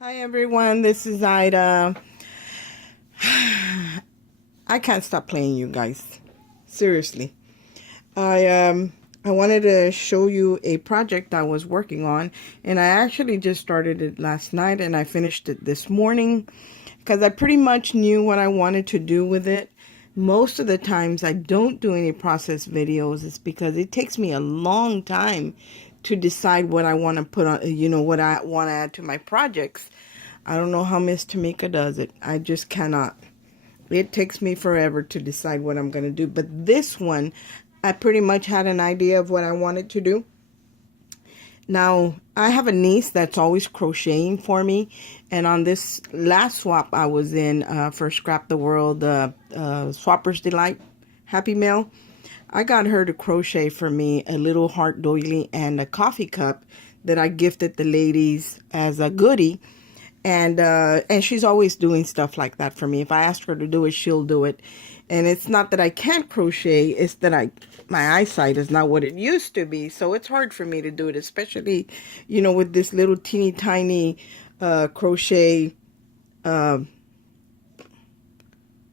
Hi everyone, this is Ida. I can't stop playing, you guys. Seriously. I wanted to show you a project I was working on, and I actually just started it last night and I finished it this morning because I pretty much knew what I wanted to do with it. Most of the times I don't do any process videos. It's because it takes me a long time to decide what I want to put on, what I want to add to my projects. I don't know how Miss Tamika does it. I just cannot. It takes me forever to decide what I'm going to do. But this one, I pretty much had an idea of what I wanted to do. Now, I have a niece that's always crocheting for me. And on this last swap I was in for Scrap the World, Swapper's Delight Happy Mail, I got her to crochet for me a little heart doily and a coffee cup that I gifted the ladies as a goodie. And she's always doing stuff like that for me. If I ask her to do it, she'll do it. And it's not that I can't crochet, it's that my eyesight is not what it used to be. So it's hard for me to do it, especially, with this little teeny tiny crochet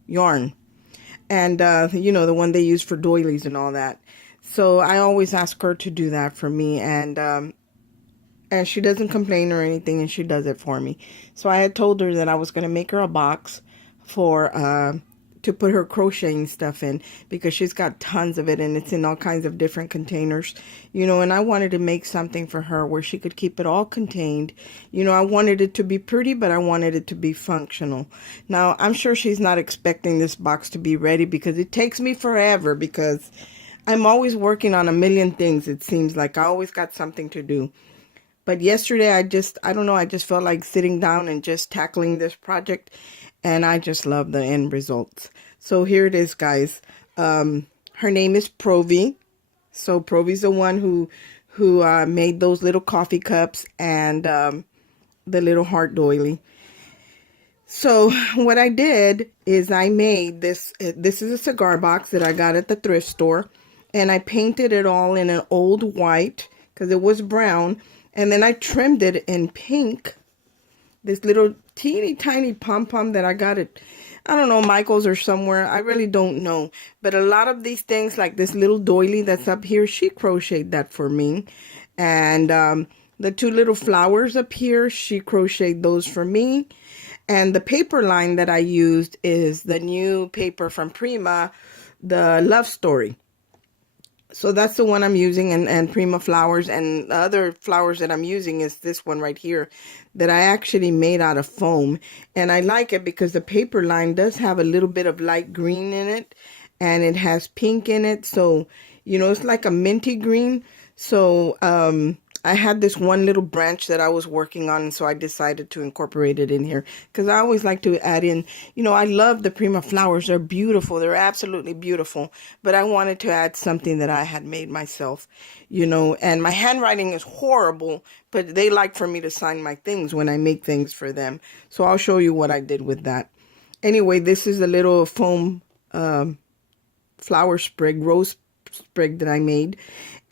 yarn. And, the one they use for doilies and all that. So I always ask her to do that for me. And she doesn't complain or anything, and she does it for me. So I had told her that I was going to make her a box to put her crocheting stuff in, because she's got tons of it and it's in all kinds of different containers, and I wanted to make something for her where she could keep it all contained. I wanted it to be pretty, but I wanted it to be functional. Now, I'm sure she's not expecting this box to be ready because it takes me forever, because I'm always working on a million things. It seems like I always got something to do. But yesterday, I don't know, I just felt like sitting down and just tackling this project. And I just love the end results. So here it is, guys. Her name is Provi. So Provi's the one who made those little coffee cups and the little heart doily. So what I did is I made this. This is a cigar box that I got at the thrift store. And I painted it all in an old white because it was brown. And then I trimmed it in pink. This little teeny tiny pom-pom that I got at, I don't know, Michael's or somewhere. I really don't know. But a lot of these things, like this little doily that's up here, she crocheted that for me. And the two little flowers up here, she crocheted those for me. And the paper line that I used is the new paper from Prima, the Love Story. So that's the one I'm using, and Prima flowers, and the other flowers that I'm using is this one right here that I actually made out of foam. And I like it because the paper line does have a little bit of light green in it, and it has pink in it. So, it's like a minty green. So, I had this one little branch that I was working on, and so I decided to incorporate it in here because I always like to add in, I love the Prima flowers. They're beautiful. They're absolutely beautiful. But I wanted to add something that I had made myself, and my handwriting is horrible, but they like for me to sign my things when I make things for them. So I'll show you what I did with that. Anyway, this is a little foam flower sprig, rose sprig that I made.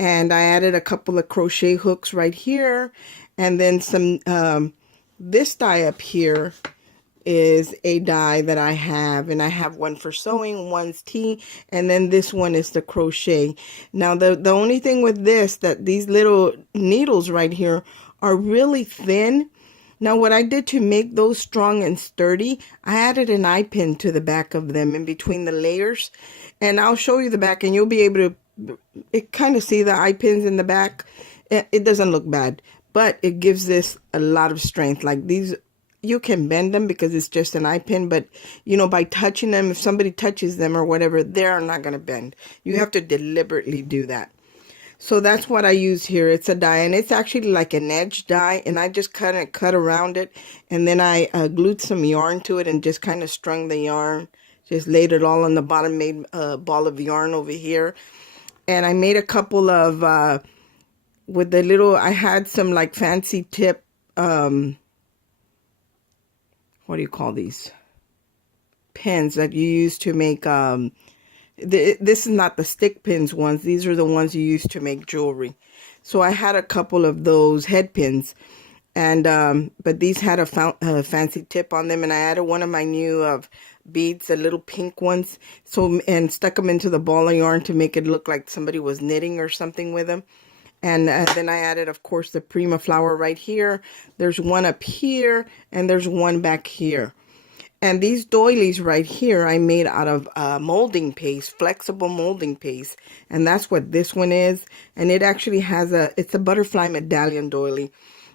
And I added a couple of crochet hooks right here. And then some, this die up here is a die that I have. And I have one for sewing, one's tea. And then this one is the crochet. Now, the only thing with this, that these little needles right here are really thin. Now, what I did to make those strong and sturdy, I added an eye pin to the back of them in between the layers. And I'll show you the back, and you'll be able to kind of see the eye pins in the back. It doesn't look bad, but it gives this a lot of strength. Like these, you can bend them because it's just an eye pin, but by touching them, if somebody touches them or whatever, they're not going to bend. You have to deliberately do that. So that's what I use here. It's a die, and it's actually like an edge die, and I just cut around it, and then I glued some yarn to it and just kind of strung the yarn. Just laid it all on the bottom, made a ball of yarn over here. And I made a couple of, with the little, I had some like fancy tip, what do you call these? Pins that you use to make, this is not the stick pins ones. These are the ones you use to make jewelry. So I had a couple of those head pins. And but these had a fancy tip on them, and I added one of my new beads, the little pink ones, so, and stuck them into the ball of yarn to make it look like somebody was knitting or something with them. And then I added, of course, the Prima flower right here. There's one up here, and there's one back here. And these doilies right here I made out of molding paste, flexible molding paste. And that's what this one is. And it actually has it's a butterfly medallion doily.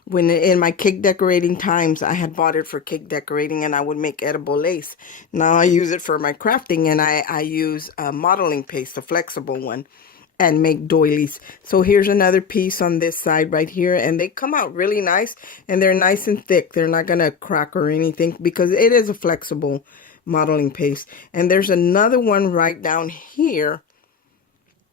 When in my cake decorating times, I had bought it for cake decorating, and I would make edible lace. Now I use it for my crafting, and I use modeling paste, a flexible one, and make doilies. So here's another piece on this side right here, and they come out really nice, and they're nice and thick. They're not gonna crack or anything because it is a flexible modeling paste. And there's another one right down here.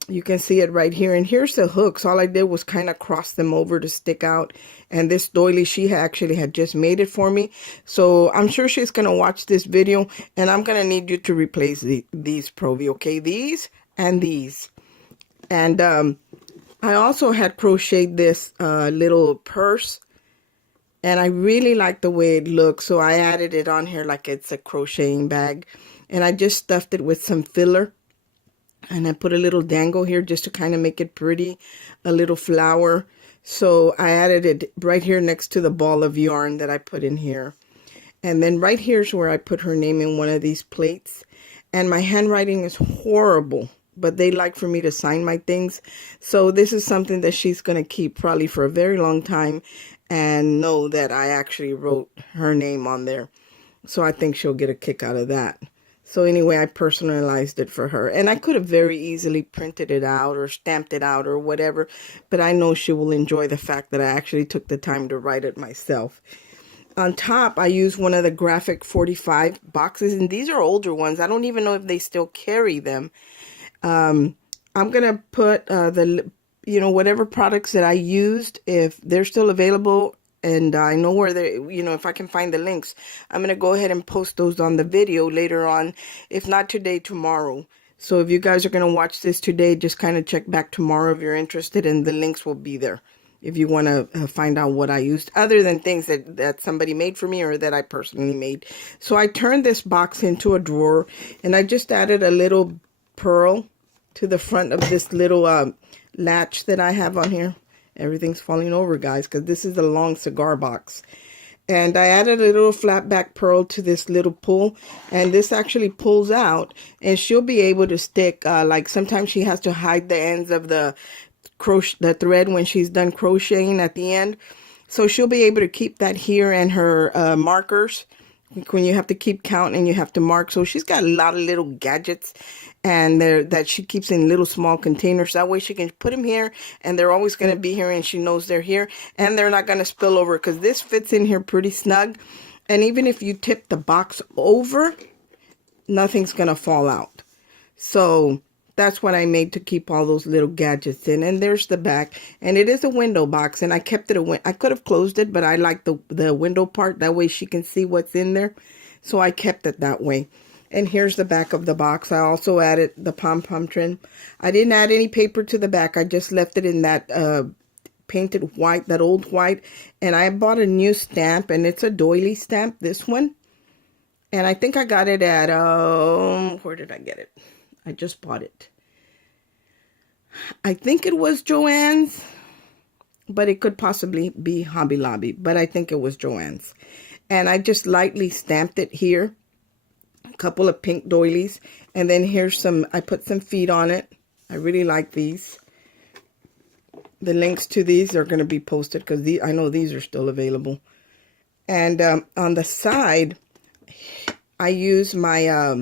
You can see it right here, and here's the hooks. All I did was kind of cross them over to stick out. And this doily, she actually had just made it for me, so I'm sure she's gonna watch this video, and I'm gonna need you to replace these, Provi, okay? These and these. And I also had crocheted this little purse, and I really like the way it looks, so I added it on here like it's a crocheting bag. And I just stuffed it with some filler, and I put a little dangle here just to kind of make it pretty, a little flower. So I added it right here next to the ball of yarn that I put in here. And then right here's where I put her name in one of these plates. And my handwriting is horrible, but they like for me to sign my things. So this is something that she's going to keep probably for a very long time and know that I actually wrote her name on there. So I think she'll get a kick out of that. So anyway, I personalized it for her. And I could have very easily printed it out or stamped it out or whatever. But I know she will enjoy the fact that I actually took the time to write it myself. On top, I used one of the Graphic 45 boxes. And these are older ones. I don't even know if they still carry them. I'm going to put whatever products that I used, if they're still available, and I know where they, if I can find the links, I'm going to go ahead and post those on the video later on, if not today, tomorrow. So if you guys are going to watch this today, just kind of check back tomorrow if you're interested, and the links will be there if you want to find out what I used, other than things that somebody made for me or that I personally made. So I turned this box into a drawer, and I just added a little pearl to the front of this little latch that I have on here. Everything's falling over, guys, because this is a long cigar box. And I added a little flat back pearl to this little pull, and this actually pulls out, and she'll be able to stick, like sometimes she has to hide the ends of the thread when she's done crocheting at the end. So she'll be able to keep that here, and her markers when you have to keep count and you have to mark. So she's got a lot of little gadgets, and that she keeps in little small containers. That way she can put them here, and they're always going to be here, and she knows they're here, and they're not going to spill over, because this fits in here pretty snug. And even if you tip the box over, nothing's going to fall out. So that's what I made to keep all those little gadgets in. And there's the back, and it is a window box, and I kept it I could have closed it, but I like the window part. That way she can see what's in there. So I kept it that way. And here's the back of the box. I also added the pom-pom trim. I didn't add any paper to the back. I just left it in that painted white, that old white. And I bought a new stamp, and it's a doily stamp, this one. And I think I got it at, where did I get it? I just bought it. I think it was Joann's, but it could possibly be Hobby Lobby. But I think it was Joann's. And I just lightly stamped it here. Couple of pink doilies, and then here's I put some feet on it. I really like these. The links to these are going to be posted, because I know these are still available. And on the side, I use my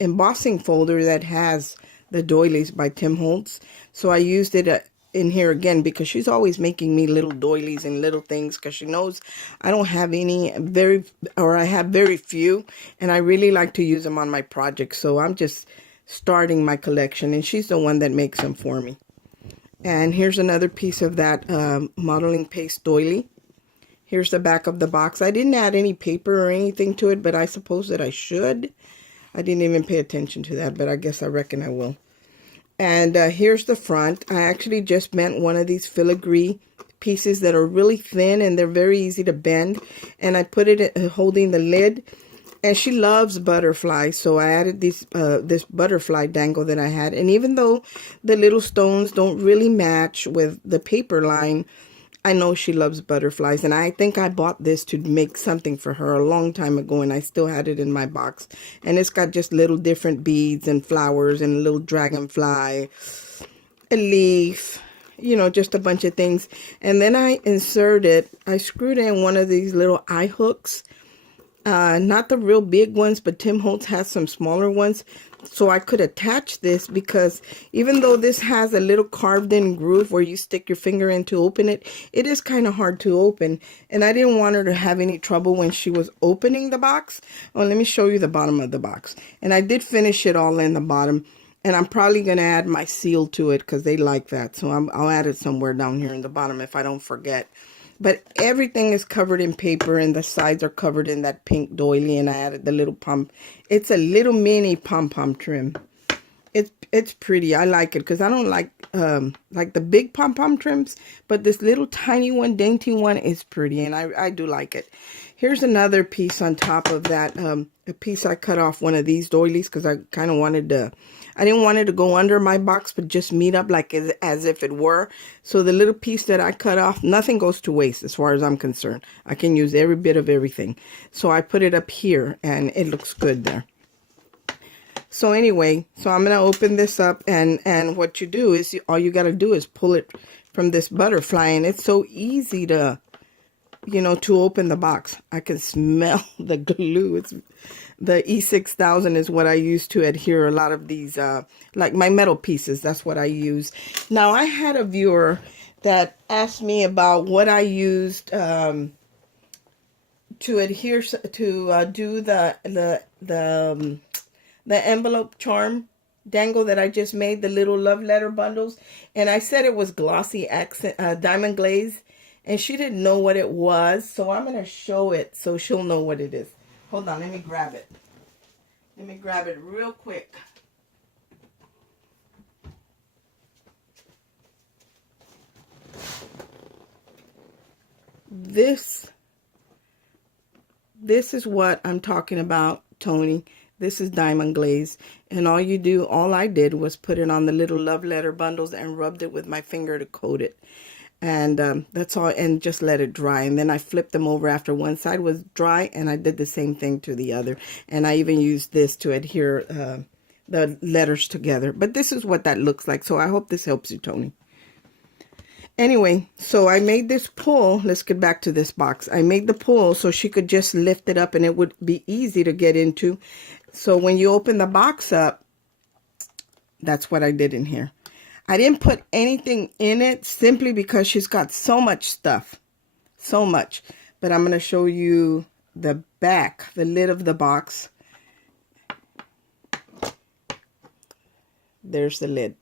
embossing folder that has the doilies by Tim Holtz. So I used it in here again, because she's always making me little doilies and little things, because she knows I don't have any, I have very few, and I really like to use them on my projects. So I'm just starting my collection, and she's the one that makes them for me. And here's another piece of that modeling paste doily. Here's the back of the box. I didn't add any paper or anything to it, but I suppose that I should. I didn't even pay attention to that, but I guess I reckon I will. And here's the front. I actually just bent one of these filigree pieces that are really thin and they're very easy to bend. And I put it holding the lid. And she loves butterflies, so I added this butterfly dangle that I had. And even though the little stones don't really match with the paper line, I know she loves butterflies. And I think I bought this to make something for her a long time ago, and I still had it in my box. And it's got just little different beads and flowers and a little dragonfly, a leaf, you know, just a bunch of things. And then I screwed in one of these little eye hooks. Not the real big ones, but Tim Holtz has some smaller ones. So I could attach this because even though this has a little carved in groove where you stick your finger in to open it, it is kind of hard to open. And I didn't want her to have any trouble when she was opening the box. Oh, let me show you the bottom of the box. And I did finish it all in the bottom. And I'm probably going to add my seal to it because they like that. So I'll add it somewhere down here in the bottom if I don't forget. But everything is covered in paper and the sides are covered in that pink doily, and I added the little pom. It's a little mini pom-pom trim. It's pretty. I like it because I don't like the big pom-pom trims, but this little tiny one, dainty one is pretty, and I do like it. Here's another piece on top of that. A piece I cut off one of these doilies because I kind of wanted to, I didn't want it to go under my box, but just meet up like as if it were. So the little piece that I cut off, nothing goes to waste as far as I'm concerned. I can use every bit of everything. So I put it up here and it looks good there. So anyway, so I'm going to open this up, and what you do is all you got to do is pull it from this butterfly, and it's so easy to, you know, to open the box. I can smell the glue. It's the E6000 is what I use to adhere a lot of these, like my metal pieces. That's what I use. Now, I had a viewer that asked me about what I used to adhere to do the envelope charm dangle that I just made, the little love letter bundles. And I said it was glossy accent, diamond glaze. And she didn't know what it was. So I'm going to show it so she'll know what it is. Hold on, let me grab it. Let me grab it real quick. This is what I'm talking about, Tony. This is diamond glaze, and all I did was put it on the little love letter bundles and rubbed it with my finger to coat it. And that's all, and just let it dry. And then I flipped them over after one side was dry, and I did the same thing to the other. And I even used this to adhere the letters together. But this is what that looks like. So I hope this helps you, Tony. Anyway, so I made this pull. Let's get back to this box. I made the pull so she could just lift it up and it would be easy to get into. So when you open the box up, that's what I did in here. I didn't put anything in it simply because she's got so much stuff. So much. But I'm going to show you the back, the lid of the box. There's the lid.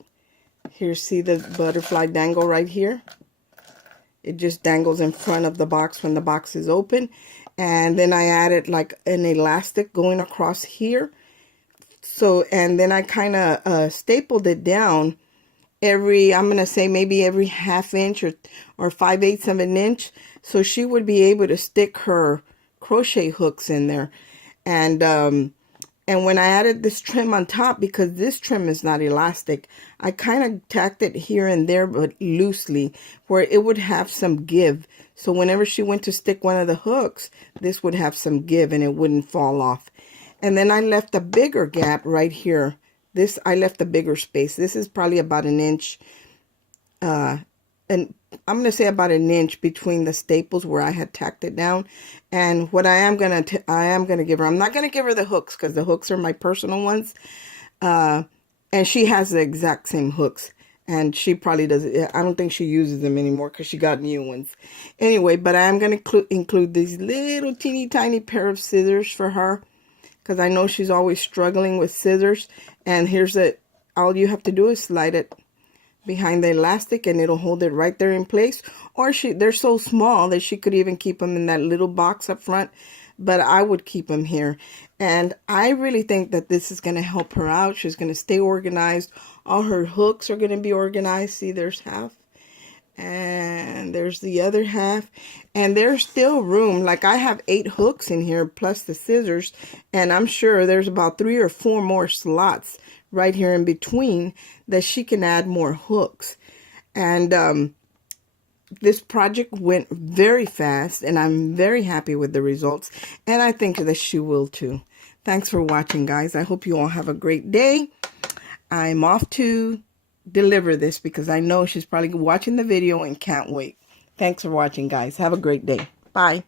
Here, see the butterfly dangle right here? It just dangles in front of the box when the box is open. And then I added like an elastic going across here. So, and then I kind of stapled it down every, I'm going to say maybe every ½ inch or 5/8 of an inch. So she would be able to stick her crochet hooks in there. And when I added this trim on top, because this trim is not elastic, I kind of tacked it here and there, but loosely, where it would have some give. So whenever she went to stick one of the hooks, this would have some give and it wouldn't fall off. And then I left a bigger gap right here. I left a bigger space. This is probably about an inch, and I'm going to say about an inch between the staples where I had tacked it down. And what I am going to give her, I'm not going to give her the hooks because the hooks are my personal ones. And she has the exact same hooks. And she probably doesn't, I don't think she uses them anymore because she got new ones. Anyway, but I am going to include these little teeny tiny pair of scissors for her, because I know she's always struggling with scissors. And here's all you have to do is slide it behind the elastic and it'll hold it right there in place. Or they're so small that she could even keep them in that little box up front but I would keep them here. And I really think that this is going to help her out. She's going to stay organized. All her hooks are going to be organized. See, there's half. And there's the other half. And there's still room. Like, I have 8 hooks in here plus the scissors. And I'm sure there's about 3 or 4 more slots right here in between that she can add more hooks. And this project went very fast, and I'm very happy with the results, and I think that she will too. Thanks for watching, guys. I hope you all have a great day. I'm off to deliver this because I know she's probably watching the video and can't wait. Thanks for watching, guys. Have a great day. Bye.